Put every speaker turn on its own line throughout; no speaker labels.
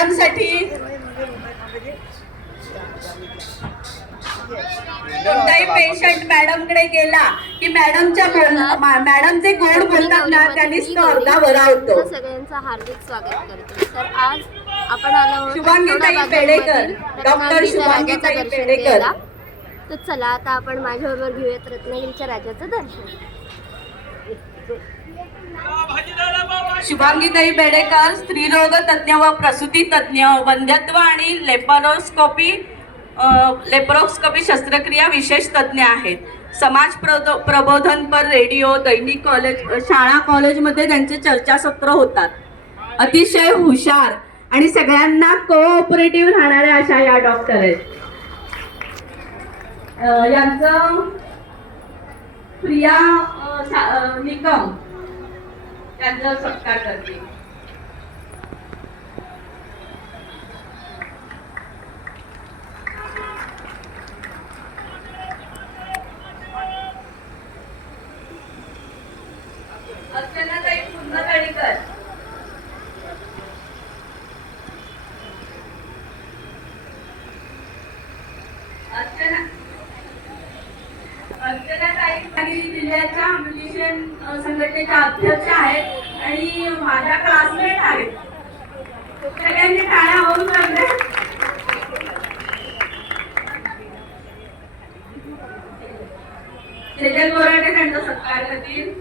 मॅडमसाठी कोणताही पेशंट मॅडमकडे गेला की मॅडमच्या बोल मॅडम जे गोड बोलतात ना त्यांनीच तो अर्धा बरा होतो
सगळ्यांचं हार्दिक स्वागत करते तर आज आपण आलो
शुभांगीताई पेडेकर, डॉक्टर शुभांगीताई पेडेकर.
तर चला आता आपण माझ्याबरोबर घेऊयात रत्नागिरीच्या राजाचं दर्शन.
शुभांगीताई बेडेकर स्त्रीरोग तज्ज्ञ व प्रसूती तज्ज्ञ वंध्यत्व आणि लेपरोस्कोपी लेपरोस्कोपी शस्त्रक्रिया विशेष तज्ज्ञ आहेत. समाज प्रदो प्रबोधनपर रेडिओ दैनिक कॉलेज शाळा कॉलेजमध्ये त्यांचे चर्चासत्र होतात. अतिशय हुशार आणि सगळ्यांना कोऑपरेटिव्ह राहणाऱ्या अशा या डॉक्टर आहेत. यांचं प्रिया निकम त्यांचा सत्कार करते. अच्छा कुंभकर्णीकर जिल्ह्याच्या म्युझिशियन संघटनेच्या अध्यक्ष आहेत आणि माझ्या क्लासमेट आहेत. सगळ्यांनी टाळ्या होऊन चालले सेजल बोराटे त्यांचा सत्कार करतील.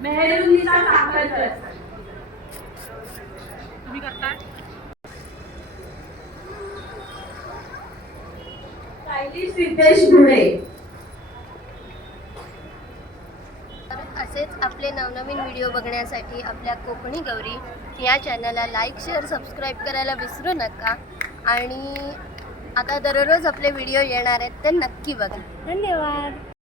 मेहरुन्निसा साखरकर तुम्ही करताय? धुळे
तर असेच आपले नवनवीन व्हिडिओ बघण्यासाठी आपल्या कोकणी गौरी या चॅनलला लाईक शेअर सबस्क्राईब करायला विसरू नका. आणि आता दररोज आपले व्हिडिओ येणार आहेत ते नक्की बघा. धन्यवाद.